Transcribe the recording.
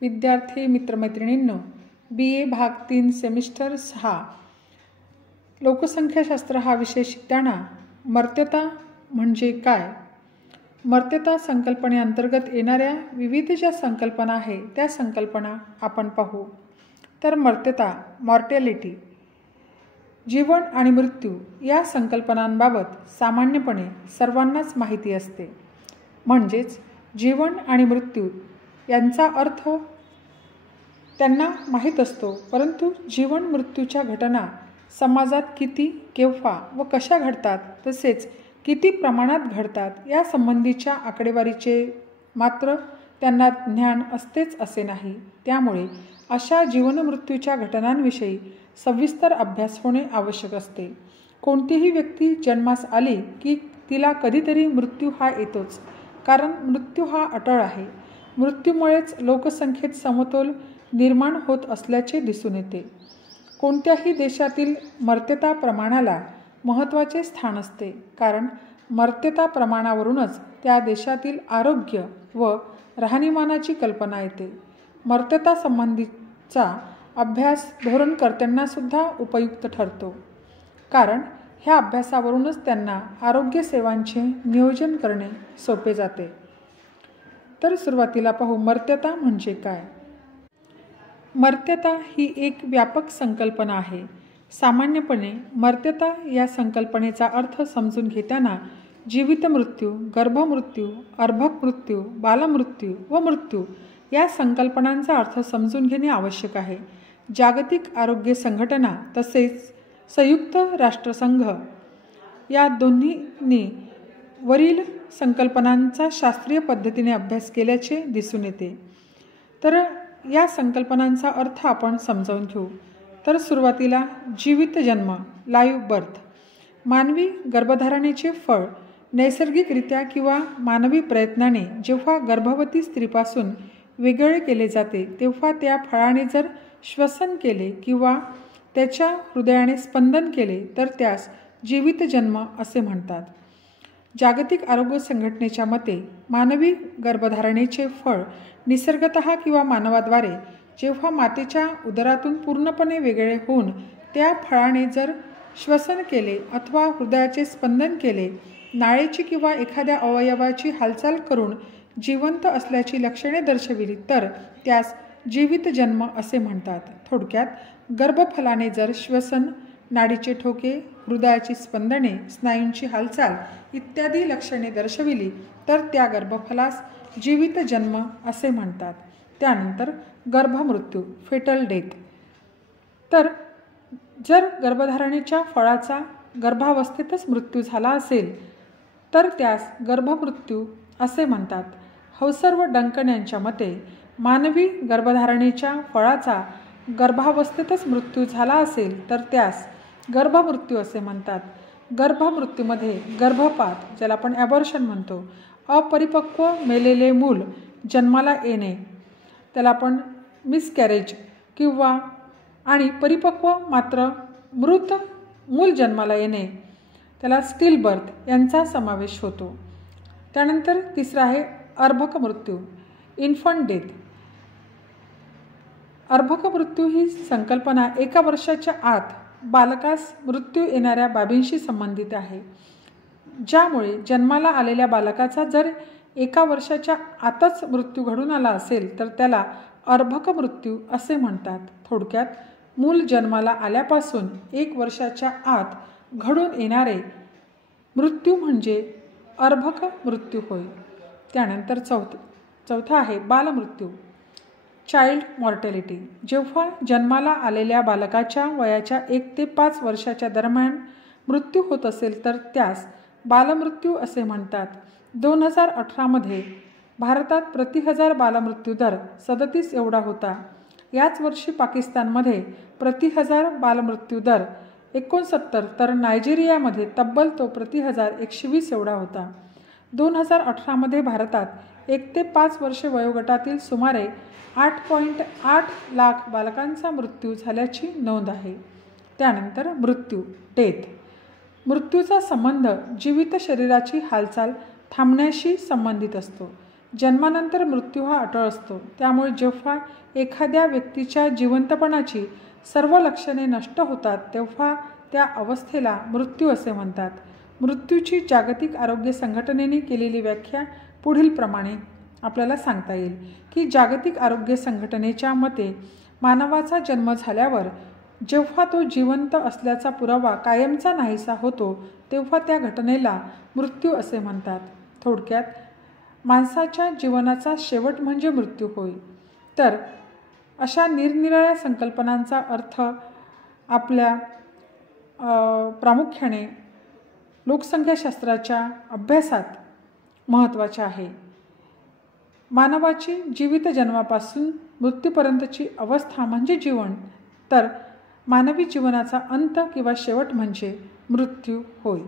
विद्यार्थी मित्रमैत्रिणींनो, BA भाग 3 semester 6 लोकसंख्याशास्त्र हा विषय शिकताना मर्त्यता म्हणजे काय, मर्त्यता संकल्पनेअंतर्गत येणाऱ्या विविध ज्या संकल्पना आहे त्या संकल्पना आपण पाहू. तर मर्त्यता, मॉर्टॅलिटी, जीवन आणि मृत्यू या संकल्पनांबाबत सामान्यपणे सर्वांनाच माहिती असते. म्हणजेच जीवन आणि मृत्यू यांचा अर्थ त्यांना माहीत असतो, परंतु जीवन मृत्यूच्या घटना समाजात किती, केव्हा व कशा घडतात, तसेच किती प्रमाणात घडतात या संबंधीच्या आकडेवारीचे मात्र त्यांना ज्ञान असतेच असे नाही. त्यामुळे अशा जीवनमृत्यूच्या घटनांविषयी सविस्तर अभ्यास होणे आवश्यक असते. कोणतीही व्यक्ती जन्मास आली की तिला कधीतरी मृत्यू हा येतोच, कारण मृत्यू हा अटळ आहे. मृत्यूमुळेच लोकसंख्येत समतोल निर्माण होत असल्याचे दिसून येते. कोणत्याही देशातील मर्त्यता प्रमाणाला महत्त्वाचे स्थान असते, कारण मर्त्यता प्रमाणावरूनच त्या देशातील आरोग्य व राहणीमानाची कल्पना येते. मर्त्यता संबंधीचा अभ्यास धोरणकर्त्यांना सुद्धा उपयुक्त ठरतो, कारण ह्या अभ्यासावरूनच त्यांना आरोग्य सेवांचे नियोजन करणे सोपे जाते. तर सुरुवातीला पाहू, मर्त्यता म्हणजे काय. मर्त्यता ही एक व्यापक संकल्पना आहे. सामान्यपणे मर्त्यता या संकल्पनेचा अर्थ समजून घेताना जीवित मृत्यू, गर्भमृत्यू, अर्भक मृत्यू, बालमृत्यू व मृत्यू या संकल्पनांचा अर्थ समजून घेणे आवश्यक आहे. जागतिक आरोग्य संघटना तसेच संयुक्त राष्ट्रसंघ या दोन्हींनी वरील संकल्पनांचा शास्त्रीय पद्धतीने अभ्यास केल्याचे दिसून येते. तर या संकल्पनांचा अर्थ आपण समजावून घेऊ. तर सुरुवातीला जीवित जन्म, लाईव्ह बर्थ. मानवी गर्भधारणेचे फळ नैसर्गिकरित्या किंवा मानवी प्रयत्नाने जेव्हा गर्भवती स्त्रीपासून वेगळे केले जाते, तेव्हा त्या फळाने जर श्वसन केले किंवा त्याच्या हृदयाने स्पंदन केले तर त्यास जीवित जन्म असे म्हणतात. जागतिक आरोग्य संघटनेच्या मते मानवी गर्भधारणेचे फळ निसर्गतः किंवा मानवाद्वारे जेव्हा मातेच्या उदरातून पूर्णपणे वेगळे होऊन त्या फळाने जर श्वसन केले अथवा हृदयाचे स्पंदन केले, नाळेची किंवा एखाद्या अवयवाची हालचाल करून जिवंत असल्याची लक्षणे दर्शविली तर त्यास जीवित जन्म असे म्हणतात. थोडक्यात, गर्भफलाने जर श्वसन, नाडीचे ठोके, हृदयाची स्पंदने, स्नायूंची हालचाल इत्यादी लक्षणे दर्शविली तर त्या गर्भफलास जीवित जन्म असे म्हणतात. त्यानंतर गर्भमृत्यू, फेटल डेथ. तर जर गर्भधारणेच्या फळाचा गर्भावस्थेतच मृत्यू झाला असेल तर त्यास गर्भमृत्यू असे म्हणतात. हौसर व डंकन यांच्या मते मानवी गर्भधारणेच्या फळाचा गर्भावस्थेतच मृत्यू झाला असेल तर त्यास गर्भमृत्यू असे म्हणतात. गर्भमृत्यूमध्ये गर्भपात, ज्याला आपण ॲबॉर्शन म्हणतो, अपरिपक्व मेलेले मूल जन्माला येणे, त्याला आपण मिसकॅरेज किंवा आणि परिपक्व मात्र मृत मूल जन्माला येणे, त्याला स्टिल बर्थ यांचा समावेश होतो. त्यानंतर तिसरा आहे अर्भक मृत्यू, इन्फंट डेथ. अर्भक मृत्यू ही संकल्पना 1 वर्षाच्या आत बालकास मृत्यू येणाऱ्या बाबींशी संबंधित आहे. ज्यामुळे जन्माला आलेल्या बालकाचा जर 1 वर्षाच्या आतच मृत्यू घडून आला असेल तर त्याला अर्भक मृत्यू असे म्हणतात. थोडक्यात, मूल जन्माला आल्यापासून 1 वर्षाच्या आत घडून येणारे मृत्यू म्हणजे अर्भक मृत्यू होय. त्यानंतर चौथा आहे बालमृत्यू, चाइल्ड मॉर्टॅलिटी. जेव्हा जन्माला आलेल्या बालकाच्या वयाच्या 1 ते 5 वर्षाच्या दरम्यान मृत्यू होत असेल तर त्यास बालमृत्यू असे म्हणतात. 2018 मध्ये भारतात प्रति 1000 बालमृत्यू दर 37 एवढा होता. याच वर्षी पाकिस्तानमध्ये प्रति 1000 बालमृत्यू दर 69, तर नायजेरियामध्ये तब्बल तो प्रति 1000 120 एवढा होता. 2018 मध्ये भारतात 1 ते 5 वर्षे वयोगटातील सुमारे 8.8 लाख बालकांचा मृत्यू झाल्याची नोंद आहे. त्यानंतर मृत्यू, डेथ. मृत्यूचा संबंध जीवित शरीराची हालचाल थांबण्याशी संबंधित असतो. जन्मानंतर मृत्यू हा अटळ असतो. त्यामुळे जेव्हा एखाद्या व्यक्तीच्या जिवंतपणाची सर्व लक्षणे नष्ट होतात तेव्हा त्या अवस्थेला मृत्यू असे म्हणतात. मृत्यूची जागतिक आरोग्य संघटनेने केलेली व्याख्या पुढील प्रमाणे आपल्याला सांगता येईल की जागतिक आरोग्य संघटनेच्या मते मानवाचा जन्म झाल्यावर जेव्हा तो जिवंत असल्याचा पुरावा कायमचा नाहीसा होतो तेव्हा त्या घटनेला मृत्यू असे म्हणतात. थोडक्यात माणसाच्या जीवनाचा शेवट म्हणजे मृत्यू होय. तर अशा निरनिराळ्या संकल्पनांचा अर्थ आपल्या प्रामुख्याने लोकसंख्याशास्त्राच्या अभ्यासात महत्त्वाचा आहे. मानवाची जीवित जन्मापासून मृत्यूपर्यंतची अवस्था म्हणजे जीवन, तर मानवी जीवनाचा अंत किंवा शेवट म्हणजे मृत्यू होय.